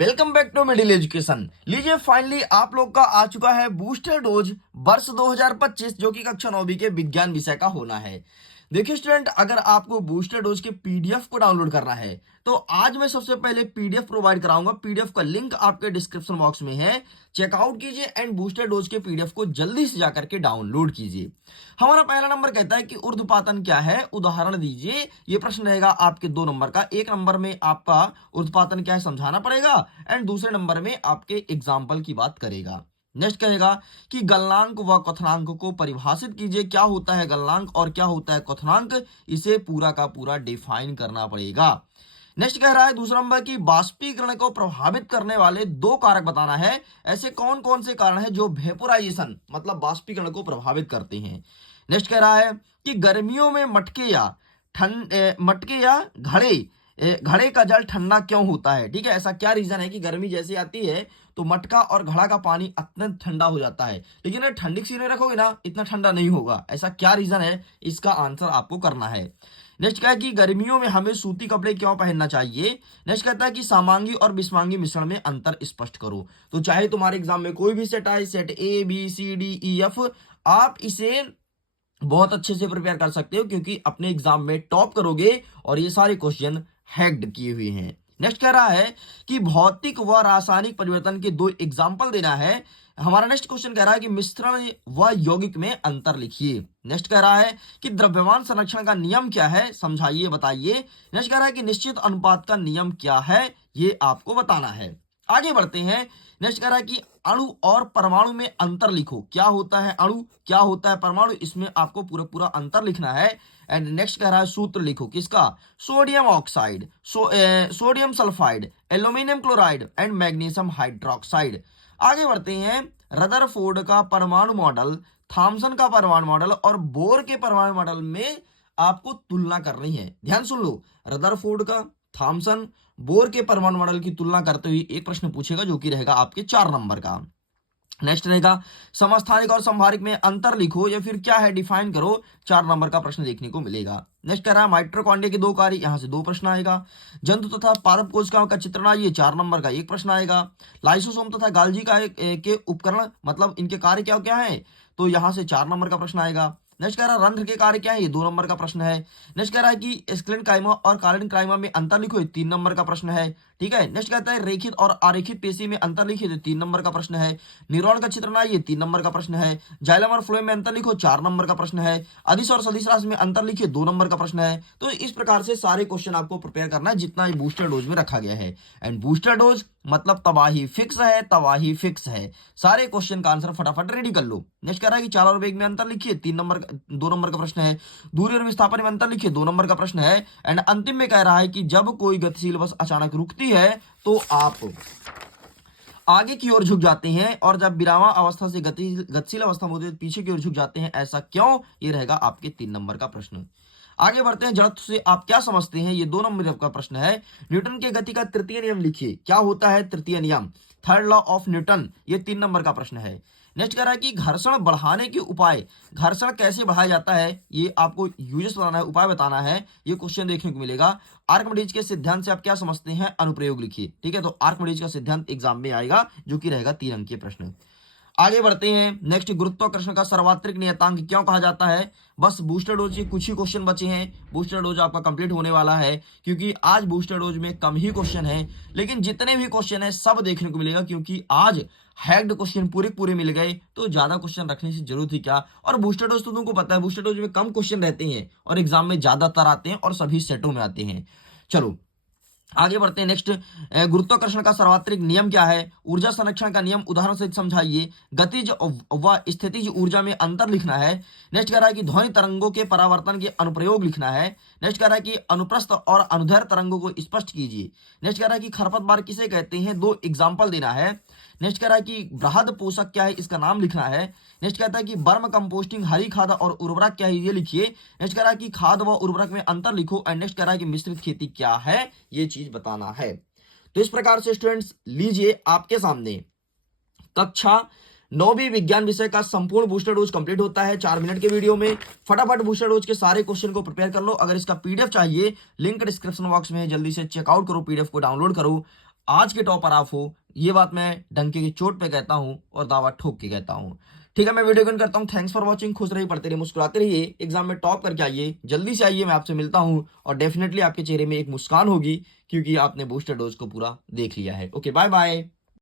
Welcome back to middle education. लीजिए finally आप लोग का आ चुका है बूस्टर डोज वर्ष 2025 जो कि कक्षा 9वीं के विज्ञान विषय का होना है। देखिए स्टूडेंट, अगर आपको बूस्टर डोज के पीडीएफ को डाउनलोड करना है तो आज मैं सबसे पहले पीडीएफ प्रोवाइड कराऊंगा। पीडीएफ का लिंक आपके डिस्क्रिप्शन बॉक्स में है, चेकआउट कीजिए एंड बूस्टर डोज के पीडीएफ को जल्दी से जाकर के डाउनलोड कीजिए। हमारा पहला नंबर कहता है कि ऊर्ध्वपातन क्या है, उदाहरण दीजिए। ये प्रश्न रहेगा आपके 2 नंबर का। एक नंबर में आपका ऊर्ध्वपातन क्या है समझाना पड़ेगा एंड दूसरे नंबर में आपके एग्जाम्पल की बात करेगा। नेक्स्ट कहेगा कि गलनांक व क्वथनांक को परिभाषित कीजिए। क्या होता है गलनांक और क्या होता है क्वथनांक, इसे पूरा का पूरा डिफाइन करना पड़ेगा। नेक्स्ट कह रहा है दूसरा नंबर की बाष्पीकरण को प्रभावित करने वाले 2 कारक बताना है। ऐसे कौन कौन से कारण हैं जो वेपोराइजेशन मतलब बाष्पीकरण को प्रभावित करते हैं। नेक्स्ट कह रहा है कि गर्मियों में मटके या घड़े का जल ठंडा क्यों होता है। ठीक है, ऐसा क्या रीजन है कि गर्मी जैसे आती है तो मटका और घड़ा का पानी अत्यंत ठंडा हो जाता है, लेकिन अगर ठंडी सीने रखोगे ना इतना ठंडा नहीं होगा। ऐसा क्या रीजन है, इसका आंसर आपको करना है। नेक्स्ट क्या है कि गर्मियों में हमें सूती कपड़े क्यों पहनना चाहिए। नेक्स्ट कहता है कि समांगी और विषमांगी मिश्रण में अंतर स्पष्ट करो। तो चाहे तुम्हारे एग्जाम में कोई भी सेट आए, set A B C D E F, आप इसे बहुत अच्छे से प्रिपेयर कर सकते हो क्योंकि अपने एग्जाम में टॉप करोगे और ये सारे क्वेश्चन हैक्ड किए हुए हैं। नेक्स्ट कह रहा है कि भौतिक व रासायनिक परिवर्तन के 2 एग्जाम्पल देना है। हमारा नेक्स्ट क्वेश्चन कह रहा है कि मिश्रण व यौगिक में अंतर लिखिए। नेक्स्ट कह रहा है कि द्रव्यमान संरक्षण का नियम क्या है, समझाइए बताइए। नेक्स्ट कह रहा है कि निश्चित अनुपात का नियम क्या है, ये आपको बताना है। आगे बढ़ते हैं। नेक्स्ट कह रहा है कि अणु और परमाणु में अंतर लिखो। क्या होता है अणु, क्या होता है परमाणु, इसमें आपको पूरा पूरा अंतर लिखना है। एंड नेक्स्ट कह रहा है सूत्र लिखो किसका, sodium oxide, sodium sulphide, aluminium chloride and magnesium hydroxide. आगे बढ़ते हैं। रदरफोर्ड का परमाणु मॉडल, थॉमसन का परमाणु मॉडल और बोर के परमाणु मॉडल में आपको तुलना करनी है। ध्यान सुन लो, रदरफोर्ड का, थॉमसन, बोर के परमाणु मॉडल की तुलना करते हुए एक प्रश्न पूछेगा जो कि रहेगा आपके 4 नंबर का। नेक्स्ट रहेगा समस्थानिक और संभारिक में अंतर लिखो या फिर क्या है डिफाइन करो। 4 नंबर का प्रश्न देखने को मिलेगा। नेक्स्ट कह रहा है माइटोकॉन्ड्रिया के 2 कार्य, यहां से 2 प्रश्न आएगा। जंतु तथा पादप कोशिकाओं का चित्रण आइए, 4 नंबर का 1 प्रश्न आएगा। लाइसोसोम तथा गाल्जी का के उपकरण मतलब इनके कार्य क्या क्या है, तो यहां से 4 नंबर का प्रश्न आएगा। नेक्स्ट कह रहा है रंध्र के कार्य क्या है, ये 2 नंबर का प्रश्न है। नेक्स्ट कह रहा है कि एस्क्लेन काइमा और कार्डिन काइमा में अंतर लिखो, ये 3 नंबर का प्रश्न है। ठीक है। नेक्स्ट कहता है रेखित और अरेखित पेशी में अंतर लिखिए, तो 3 नंबर का प्रश्न है। न्यूरॉन का चित्रण आइए, 3 नंबर का प्रश्न है। जाइलम और फ्लोएम में अंतर लिखो, 4 नंबर का प्रश्न है। अदिश और सदिश राशि में अंतर लिखिए, 2 नंबर का प्रश्न है। तो इस प्रकार से सारे क्वेश्चन आपको प्रिपेयर करना है जितना ये बूस्टर डोज में रखा गया है। एंड बूस्टर डोज मतलब तबाही फिक्स है, तबाही फिक्स है। सारे क्वेश्चन का आंसर फटाफट रेडी कर लो। नेक्स्ट कह रहा है कि चाल और वेग में अंतर लिखिए, 2 नंबर का प्रश्न है। दूरी और विस्थापन में अंतर लिखिए, 2 नंबर का प्रश्न है। एंड अंतिम में कह रहा है कि जब कोई गतिशील बस अचानक रुकती है तो आप आगे की ओर झुक जाते हैं और जब विरामा अवस्था से गतिशील अवस्था में होते हैं पीछे की ओर झुक जाते हैं, ऐसा क्यों, ये रहेगा आपके 3 नंबर का प्रश्न। आगे बढ़ते हैं। जड़त्व से आप क्या समझते हैं, ये 2 नंबर का प्रश्न है। न्यूटन के गति का तृतीय नियम लिखिए, क्या होता है तृतीय नियम, थर्ड लॉ ऑफ न्यूटन, ये 3 नंबर का प्रश्न है। नेक्स्ट कह रहा है कि घर्षण बढ़ाने के उपाय, घर्षण कैसे बढ़ाया जाता है, ये आपको यूजेस बताना है, उपाय बताना है। ये क्वेश्चन देखने को मिलेगा। आर्किमिडीज के सिद्धांत से आप क्या समझते हैं, अनुप्रयोग लिखिए। ठीक है, तो आर्किमिडीज का सिद्धांत एग्जाम में आएगा जो कि रहेगा 3 अंक के प्रश्न। आगे बढ़ते हैं। नेक्स्ट, गुरुत्वाकर्षण का सर्वात्रिक नियतांक क्यों कहा जाता है। बस बूस्टर डोज के कुछ ही क्वेश्चन बचे हैं, बूस्टर डोज आपका कंप्लीट होने वाला है क्योंकि आज बूस्टर डोज में कम ही क्वेश्चन है, लेकिन जितने भी क्वेश्चन है सब देखने को मिलेगा क्योंकि आज हैक्ड क्वेश्चन पूरे पूरे मिल गए, तो ज्यादा क्वेश्चन रखने की जरूरत ही क्या। और बूस्टर डोज तो तुमको पता है, बूस्टर डोज में कम क्वेश्चन रहते हैं और एग्जाम में ज्यादातर आते हैं और सभी सेटों में आते हैं। चलो आगे बढ़ते हैं। नेक्स्ट, गुरुत्वाकर्षण का सर्वात्रिक नियम क्या है, ऊर्जा संरक्षण का नियम उदाहरण से समझाइए। गतिज व स्थितिज ऊर्जा में अंतर लिखना है। नेक्स्ट कह रहा है कि ध्वनि तरंगों के परावर्तन के अनुप्रयोग लिखना है। नेक्स्ट कह रहा है कि अनुप्रस्थ और अनुदैर्ध्य तरंगों को स्पष्ट कीजिए। नेक्स्ट कह रहा है कि खरपतवार किसे कहते हैं, 2 एग्जाम्पल देना है। नेक्स्ट कह रहा है कि बृहद पोषक क्या है, इसका नाम लिखना है। नेक्स्ट कहता है कि वर्म कंपोस्टिंग, हरी खाद और उर्वरक क्या है, ये लिखिए। नेक्स्ट कह रहा है कि खाद व उर्वरक में अंतर लिखो। एंड नेक्स्ट कह रहा है कि मिश्रित खेती क्या है, ये चीज बताना है। तो इस प्रकार से स्टूडेंट्स लीजिए आपके सामने कक्षा 9वीं विज्ञान विषय का संपूर्ण बूस्टर डोज कंप्लीट होता है 4 मिनट के वीडियो में। फटाफट बूस्टर डोज के सारे क्वेश्चन को प्रिपेयर कर लो। अगर इसका पीडीएफ चाहिए, लिंक डिस्क्रिप्शन बॉक्स में है, जल्दी से चेकआउट करो, पीडीएफ को डाउनलोड करो। आज के टॉपर आप हो, ये बात मैं डंके की चोट पे कहता हूं और दावा ठोक के कहता हूं। ठीक है, मैं वीडियो को एंड करता हूं। Thanks for watching. खुश रहिए, पढ़ते रहिए, मुस्कुराते रहिए, एग्जाम में टॉप करके आइए, जल्दी से आइए, मैं आपसे मिलता हूं और डेफिनेटली आपके चेहरे में एक मुस्कान होगी क्योंकि आपने बूस्टर डोज को पूरा देख लिया है। Okay, bye bye.